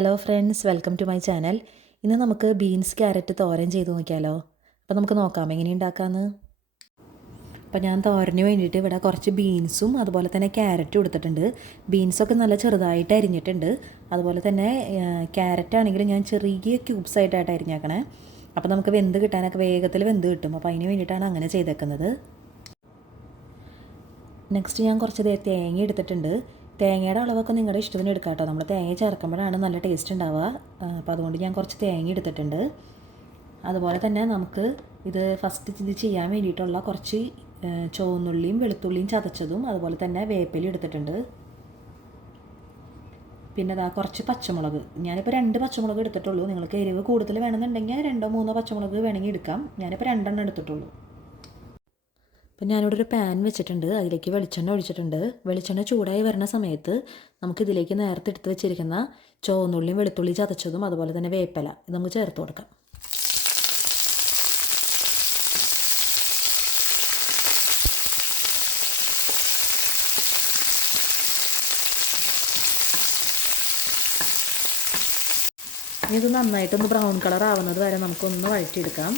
Hello friends, welcome to my channel. ഇന്ന് നമുക്ക് beans carrot തോരൻ ചെയ്ത് നോക്കിയാലോ. അപ്പോൾ നമുക്ക് നോക്കാം എങ്ങനെ ഉണ്ടാക്കാമെന്ന്. അപ്പോൾ ഞാൻ തോരന് വേണ്ടിയിട്ട് ഇവിടെ കുറച്ച് ബീൻസും അതുപോലെ തന്നെ ക്യാരറ്റും എടുത്തിട്ടുണ്ട്. ബീൻസൊക്കെ നല്ല ചെറുതായിട്ട് അരിഞ്ഞിട്ടുണ്ട്. അതുപോലെ തന്നെ ക്യാരറ്റ് ആണെങ്കിൽ ഞാൻ ചെറിയ ക്യൂബ്സ് ആയിട്ടാണ് അരിഞ്ഞേക്കണേ. അപ്പോൾ നമുക്ക് വെന്ത് കിട്ടാനൊക്കെ വേഗത്തിൽ വെന്ത് കിട്ടും. അപ്പോൾ അതിന് വേണ്ടിയിട്ടാണ് അങ്ങനെ ചെയ്തേക്കുന്നത്. നെക്സ്റ്റ് ഞാൻ കുറച്ച് തേങ്ങ എടുത്തിട്ടുണ്ട്. തേങ്ങയുടെ അളവൊക്കെ നിങ്ങളുടെ ഇഷ്ടത്തിന് എടുക്കാം കേട്ടോ. നമ്മൾ തേങ്ങ ചേർക്കുമ്പോഴാണ് നല്ല ടേസ്റ്റ് ഉണ്ടാവുക. അപ്പോൾ അതുകൊണ്ട് ഞാൻ കുറച്ച് തേങ്ങ എടുത്തിട്ടുണ്ട്. അതുപോലെ തന്നെ നമുക്ക് ഫസ്റ്റ് ഇത് ചെയ്യാൻ വേണ്ടിയിട്ടുള്ള കുറച്ച് ചുവന്നുള്ളിയും വെളുത്തുള്ളിയും ചതച്ചതും അതുപോലെ തന്നെ വേപ്പില എടുത്തിട്ടുണ്ട്. പിന്നെ കുറച്ച് പച്ചമുളക്. ഞാനിപ്പോൾ 2 പച്ചമുളക് എടുത്തിട്ടുള്ളൂ. നിങ്ങൾക്ക് എരിവ് കൂടുതൽ വേണമെന്നുണ്ടെങ്കിൽ 2-3 പച്ചമുളക് വേണമെങ്കിൽ എടുക്കാം. ഞാനിപ്പോൾ 2 എടുത്തിട്ടുള്ളൂ. അപ്പം ഞാനിവിടെ ഒരു പാൻ വെച്ചിട്ടുണ്ട്. അതിലേക്ക് വെളിച്ചെണ്ണ ഒഴിച്ചിട്ടുണ്ട്. വെളിച്ചെണ്ണ ചൂടായി വരുന്ന സമയത്ത് നമുക്കിതിലേക്ക് നേരത്തെ എടുത്ത് വെച്ചിരിക്കുന്ന ചുവന്നുള്ളിയും വെളുത്തുള്ളി ചതച്ചതും അതുപോലെ തന്നെ വേപ്പില ഇത് നമുക്ക് ചേർത്ത് കൊടുക്കാം. ഇനി ഇത് നന്നായിട്ടൊന്ന് ബ്രൗൺ കളർ ആവുന്നത് വരെ നമുക്കൊന്ന് വഴറ്റിയെടുക്കാം.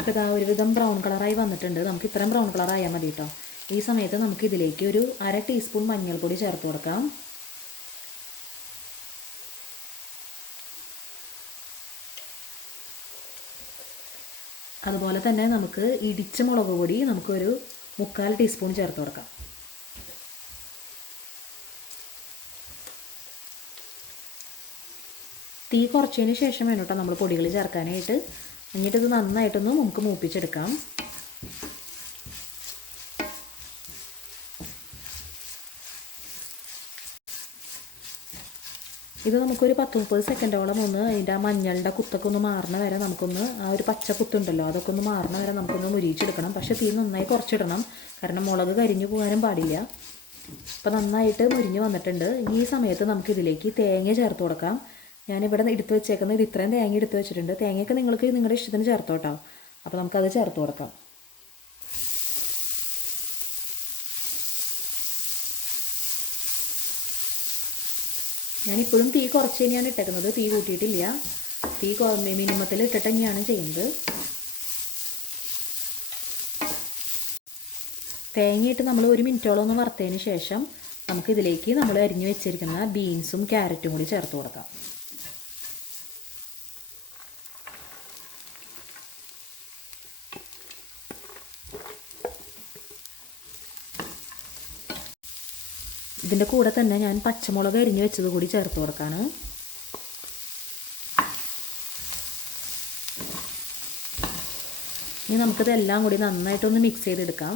അപ്പോൾ ഇതാ ഒരുവിധം ബ്രൗൺ കളറായി വന്നിട്ടുണ്ട്. നമുക്ക് ഇത്രയും ബ്രൗൺ കളറായാൽ മതി കേട്ടോ. ഈ സമയത്ത് നമുക്ക് ഇതിലേക്ക് ഒരു 1/2 ടീസ്പൂൺ മഞ്ഞൾപ്പൊടി ചേർത്ത് കൊടുക്കാം. അതുപോലെ തന്നെ നമുക്ക് ഇടിച്ച മുളക് പൊടി നമുക്കൊരു 3/4 ടീസ്പൂൺ ചേർത്ത് കൊടുക്കാം. തീ കുറച്ചതിന് ശേഷം വേണം കേട്ടോ നമ്മൾ പൊടികൾ ചേർക്കാനായിട്ട്. എന്നിട്ടിത് നന്നായിട്ടൊന്ന് നമുക്ക് മൂപ്പിച്ചെടുക്കാം. ഇത് നമുക്കൊരു 10-30 സെക്കൻഡോളം അതിൻ്റെ ആ മഞ്ഞളുടെ കുത്തൊക്കെ ഒന്ന് മാറണ വരെ നമുക്കൊന്ന് ആ ഒരു പച്ച കുത്തുണ്ടല്ലോ അതൊക്കെ ഒന്ന് മാറണ വരെ നമുക്കൊന്ന് മുരിച്ചെടുക്കണം. പക്ഷേ തീ നന്നായി കുറച്ചിടണം, കാരണം മുളക് കരിഞ്ഞു പോകാനും പാടില്ല. അപ്പോൾ നന്നായിട്ട് മുരിഞ്ഞ് വന്നിട്ടുണ്ട്. ഈ സമയത്ത് നമുക്കിതിലേക്ക് തേങ്ങ ചേർത്ത് കൊടുക്കാം. ഞാനിവിടെ എടുത്ത് വെച്ചേക്കുന്നത് ഇത്രയും തേങ്ങ എടുത്ത് വെച്ചിട്ടുണ്ട്. തേങ്ങയൊക്കെ നിങ്ങൾക്ക് നിങ്ങളുടെ ഇഷ്ടത്തിന് ചേർത്തോ കേട്ടോ. അപ്പോൾ നമുക്കത് ചേർത്ത് കൊടുക്കാം. ഞാനിപ്പോഴും തീ കുറച്ച് തന്നെയാണ് ഇട്ടേക്കുന്നത്, തീ കൂട്ടിയിട്ടില്ല. തീ മിനിമത്തിൽ ഇട്ടിട്ട് തന്നെയാണ് ചെയ്യുന്നത്. തേങ്ങയിട്ട് നമ്മൾ 1 മിനിറ്റോളം ഒന്ന് വറുത്തതിന് ശേഷം നമുക്കിതിലേക്ക് നമ്മൾ അരിഞ്ഞു വെച്ചിരിക്കുന്ന ബീൻസും ക്യാരറ്റും കൂടി ചേർത്ത് കൊടുക്കാം. ഇതിൻ്റെ കൂടെ തന്നെ ഞാൻ പച്ചമുളക് അരിഞ്ഞ് വെച്ചത് കൂടി ചേർത്ത് കൊടുക്കാണ്. ഇനി നമുക്കിതെല്ലാം കൂടി നന്നായിട്ടൊന്ന് മിക്സ് ചെയ്തെടുക്കാം.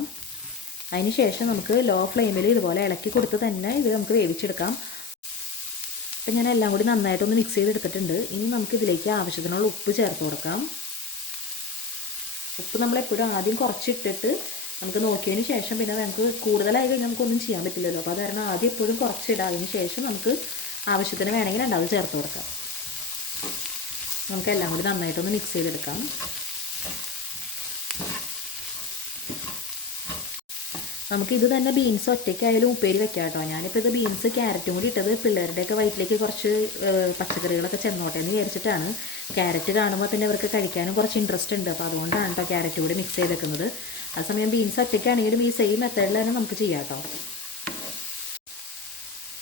അതിന് ശേഷം നമുക്ക് ലോ ഫ്ലെയിമിൽ ഇതുപോലെ ഇളക്കി കൊടുത്ത് തന്നെ ഇത് നമുക്ക് വേവിച്ചെടുക്കാം. അപ്പം ഞാൻ എല്ലാം കൂടി നന്നായിട്ടൊന്ന് മിക്സ് ചെയ്തെടുത്തിട്ടുണ്ട്. ഇനി നമുക്കിതിലേക്ക് ആവശ്യത്തിനുള്ള ഉപ്പ് ചേർത്ത് കൊടുക്കാം. ഉപ്പ് നമ്മളെപ്പോഴും ആദ്യം കുറച്ചിട്ടിട്ട് നമുക്ക് നോക്കിയതിന് ശേഷം പിന്നെ നമുക്ക് കൂടുതലായി കഴിഞ്ഞാൽ നമുക്കൊന്നും ചെയ്യാൻ പറ്റില്ലല്ലോ. അപ്പോൾ അത് കാരണം ആദ്യം എപ്പോഴും കുറച്ചിടാം. അതിന് ശേഷം നമുക്ക് ആവശ്യത്തിന് വേണമെങ്കിൽ 2 ചേർത്ത് കൊടുക്കാം. നമുക്കെല്ലാം കൂടി നന്നായിട്ടൊന്ന് മിക്സ് ചെയ്തെടുക്കാം. നമുക്കിത് തന്നെ ബീൻസ് ഒറ്റയ്ക്കായാലും ഉപ്പേരി വെക്കാം കേട്ടോ. ഞാനിപ്പോൾ ഇത് ബീൻസ് ക്യാരറ്റും കൂടി ഇട്ടത് പിള്ളേരുടെയൊക്കെ വയറ്റിലേക്ക് കുറച്ച് പച്ചക്കറികളൊക്കെ ചെന്നോട്ടെ എന്ന് വിചാരിച്ചിട്ടാണ്. ക്യാരറ്റ് കാണുമ്പോൾ തന്നെ അവർക്ക് കഴിക്കാനും കുറച്ച് ഇൻട്രസ്റ്റ് ഉണ്ട്. അപ്പോൾ അതുകൊണ്ടാണ് കേട്ടോ ക്യാരറ്റ് കൂടി മിക്സ് ചെയ്തേക്കുന്നത്. അതേസമയം ബീൻസ് ഒറ്റയ്ക്കാണെങ്കിലും ഈ സെയിം മെത്തേഡിൽ തന്നെ നമുക്ക് ചെയ്യാം കേട്ടോ.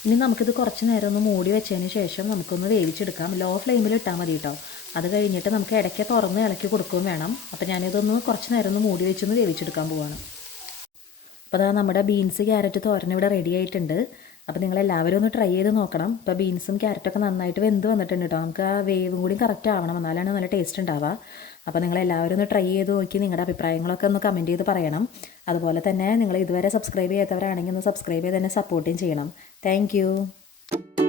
ഇനി നമുക്കിത് കുറച്ച് നേരം ഒന്ന് മൂടി വെച്ചതിന് ശേഷം നമുക്കൊന്ന് വേവിച്ചെടുക്കാം. ലോ ഫ്ലെയിമിൽ ഇട്ടാൽ മതി കേട്ടോ. അത് കഴിഞ്ഞിട്ട് നമുക്ക് ഇടയ്ക്ക് തുറന്ന് ഇളക്കി കൊടുക്കുകയും വേണം. അപ്പോൾ ഞാനിതൊന്ന് കുറച്ച് നേരം ഒന്ന് മൂടി വെച്ചൊന്ന് വേവിച്ചെടുക്കാൻ പോവുകയാണ്. അപ്പോൾ അതാ നമ്മുടെ ബീൻസ് ക്യാരറ്റ് തോരൻ ഇവിടെ റെഡി ആയിട്ടുണ്ട്. അപ്പോൾ നിങ്ങളെല്ലാവരും ഒന്ന് ട്രൈ ചെയ്ത് നോക്കണം. ഇപ്പോൾ ബീൻസും ക്യാരറ്റൊക്കെ നന്നായിട്ട് വെന്ത് വന്നിട്ടുണ്ട് കേട്ടോ. നമുക്ക് ആ വേവും കൂടി കറക്റ്റ് ആവണം, എന്നാലാണ് നല്ല ടേസ്റ്റ് ഉണ്ടാവുക. അപ്പോൾ നിങ്ങളെല്ലാവരും ഒന്ന് ട്രൈ ചെയ്ത് നോക്കി നിങ്ങളുടെ അഭിപ്രായങ്ങളൊക്കെ ഒന്ന് കമൻറ്റ് ചെയ്ത് പറയണം. അതുപോലെ തന്നെ നിങ്ങൾ ഇതുവരെ സബ്സ്ക്രൈബ് ചെയ്യാത്തവരാണെങ്കിൽ ഒന്ന് സബ്സ്ക്രൈബ് ചെയ്ത് തന്നെ സപ്പോർട്ടും ചെയ്യണം. താങ്ക്